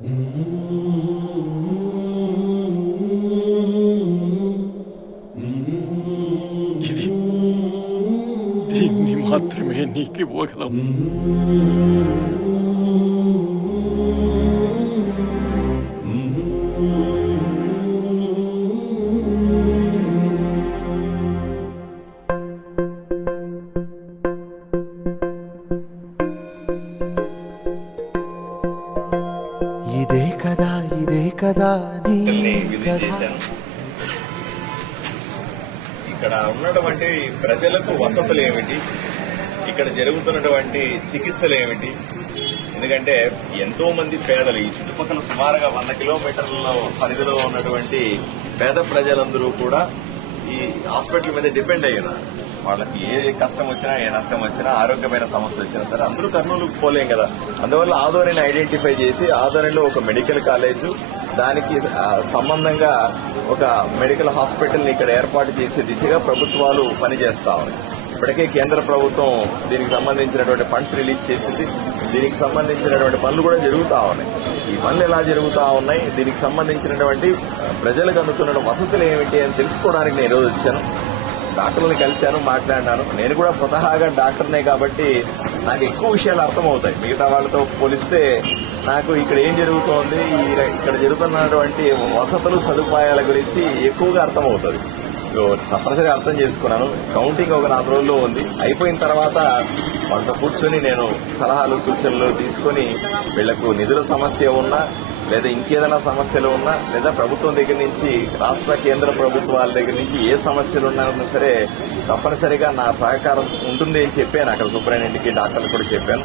ఇది దీన్ని మాత్రమే నీకు ఇవ్వగలం. ఇదే కదా నీ కథ. ఇక్కడ ఉన్నటువంటి ప్రజలకు వసతులు ఏమిటి, ఇక్కడ జరుగుతున్నటువంటి చికిత్సలు ఏమిటి? ఎందుకంటే ఎంతో మంది పేదలు ఈ చుట్టుపక్కల సుమారుగా 100 కిలోమీటర్ల పరిధిలో ఉన్నటువంటి పేద ప్రజలందరూ కూడా ఈ హాస్పిటల్ మీద డిపెండ్ అయి ఉన్నారు. వాళ్ళకి ఏ కష్టం వచ్చినా, ఏ నష్టం వచ్చినా, ఆరోగ్యమైన సమస్య వచ్చినా సరే అందరూ కర్నూలుకు పోలేం కదా. అందువల్ల ఆదోనిని ఐడెంటిఫై చేసి ఆదోనిలో ఒక మెడికల్ కాలేజు, దానికి సంబంధంగా ఒక మెడికల్ హాస్పిటల్ ని ఇక్కడ ఏర్పాటు చేసే దిశగా ప్రభుత్వాలు పనిచేస్తా ఉన్నాయి. ఇప్పటికే కేంద్ర ప్రభుత్వం దీనికి సంబంధించినటువంటి ఫండ్స్ రిలీజ్ చేసింది. దీనికి సంబంధించినటువంటి పనులు కూడా జరుగుతూ ఉన్నాయి. ఈ పనులు ఎలా జరుగుతూ ఉన్నాయి, దీనికి సంబంధించినటువంటి ప్రజలకు అందుతున్న వసతులు ఏమిటి అని తెలుసుకోవడానికి నేను ఈరోజు వచ్చాను. డాక్టర్లను కలిశాను, మాట్లాడినాను. నేను కూడా స్వతహాగా డాక్టర్నే కాబట్టి నాకు ఎక్కువ విషయాలు అర్థమవుతాయి. మిగతా వాళ్ళతో పోలిస్తే నాకు ఇక్కడ ఏం జరుగుతోంది, ఇక్కడ జరుగుతున్నటువంటి వసతులు సదుపాయాల గురించి ఎక్కువగా అర్థమవుతుంది. తప్పనిసరిగా అర్థం చేసుకున్నాను. కౌంటింగ్ ఒక 4 రోజుల్లో ఉంది. అయిపోయిన తర్వాత వాళ్ళతో కూర్చొని నేను సలహాలు సూచనలు తీసుకుని వీళ్లకు నిధుల సమస్య ఉన్నా, లేదా ఇంకేదైనా సమస్యలు ఉన్నా, లేదా ప్రభుత్వం దగ్గర నుంచి రాష్ట్ర కేంద్ర ప్రభుత్వాల దగ్గర నుంచి ఏ సమస్యలు ఉన్నా సరే తప్పనిసరిగా నా సహకారం ఉంటుంది అని చెప్పాను. అక్కడ సూపరింటెండెంట్కి, డాక్టర్లు కూడా చెప్పాను.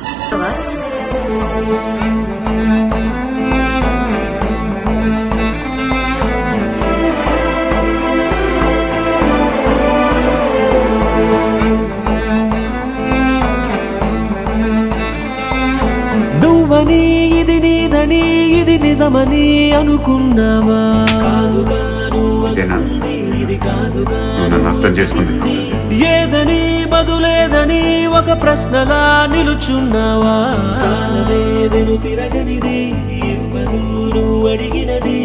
నువ్వని ఇది నీదని ఇది నిజమని అనుకున్నావా? కాదుగా ఇది కాదుగా నన్ను అర్థం చేసుకుంది. ఏదని బదులేదని ఒక ప్రశ్నలా నిలుచున్నావా? కాలమే వెను తిరగనిది, ఇవ్వదు నువ్వు అడిగినది.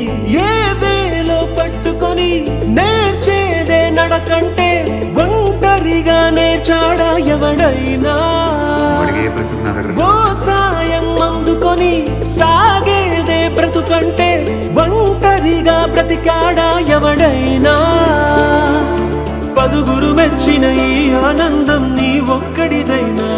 ఏ వేలో పట్టుకొని నేర్చేదే నడకంటే ఒంటరిగా నేర్చాడా ఎవడైనా? ఓ సాయం అందుకొని సాగేదే బ్రతుకంటే ఒంటరిగా బ్రతికాడా ఎవడైనా? పదుగురు మెచ్చిన ఈ ఆనందం నీ ఒక్కడిదైనా?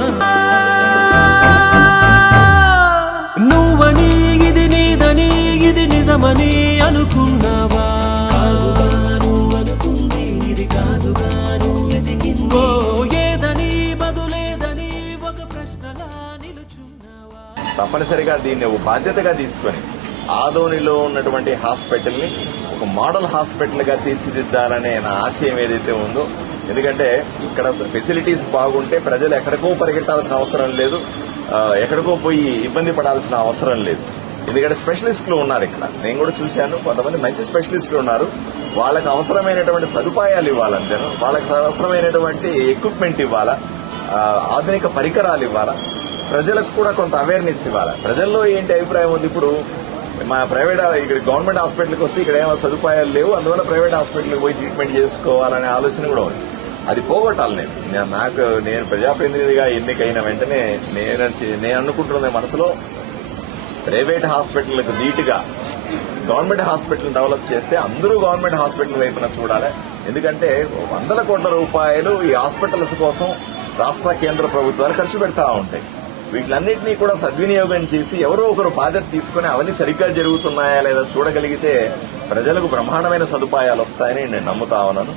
నువ్వని ఇది నీదని ఇది నిజమని అనుకున్నావా? కాదుగా నువ్వు అనుకుంది ఇది కాదుగా నువ్వు వెతికిందో. ఏదని బదులేదని ఒక ప్రశ్నలా నిలుచున్నావా? తప్పనిసరిగా దీన్ని ఒక బాధ్యతగా తీసుకొని ఆదోనిలో ఉన్నటువంటి హాస్పిటల్ ని ఒక మోడల్ హాస్పిటల్ గా తీర్చిదిద్దాలనే నా ఆశయం ఏదైతే ఉందో. ఎందుకంటే ఇక్కడ ఫెసిలిటీస్ బాగుంటే ప్రజలు ఎక్కడికో పరిగెట్టాల్సిన అవసరం లేదు, ఎక్కడికో పోయి ఇబ్బంది పడాల్సిన అవసరం లేదు. ఎందుకంటే స్పెషలిస్టులు ఉన్నారు ఇక్కడ. నేను కూడా చూశాను, కొంతమంది మంచి స్పెషలిస్టులు ఉన్నారు. వాళ్ళకి అవసరమైనటువంటి సదుపాయాలు ఇవ్వాలంతే, వాళ్ళకి అవసరమైనటువంటి ఎక్విప్మెంట్ ఇవ్వాలా, ఆధునిక పరికరాలు ఇవ్వాలా, ప్రజలకు కూడా కొంత అవేర్నెస్ ఇవ్వాలి. ప్రజల్లో ఏంటి అభిప్రాయం ఉంది, ఇప్పుడు మా ప్రైవేట్ ఇక్కడ గవర్నమెంట్ హాస్పిటల్కి వస్తే ఇక్కడ ఏమో సదుపాయాలు లేవు, అందువల్ల ప్రైవేట్ హాస్పిటల్కి పోయి ట్రీట్మెంట్ చేసుకోవాలనే ఆలోచన కూడా ఉంది. అది పోగొట్టాలి. నేను ప్రజాప్రతినిధిగా ఎన్నికైన వెంటనే నేను అనుకుంటున్న మనసులో ప్రైవేట్ హాస్పిటల్కు ధీటుగా గవర్నమెంట్ హాస్పిటల్ డెవలప్ చేస్తే అందరూ గవర్నమెంట్ హాస్పిటల్ వైపున చూడాలి. ఎందుకంటే 100 కోట్ల రూపాయలు ఈ హాస్పిటల్స్ కోసం రాష్ట్ర కేంద్ర ప్రభుత్వాలు ఖర్చు పెడతా ఉంటాయి. వీటిలన్నింటినీ కూడా సద్వినియోగం చేసి ఎవరో ఒకరు బాధ్యత తీసుకుని అవన్నీ సరిగ్గా జరుగుతున్నాయా లేదా చూడగలిగితే ప్రజలకు బ్రహ్మాండమైన సదుపాయాలు వస్తాయని నేను నమ్ముతా ఉన్నాను.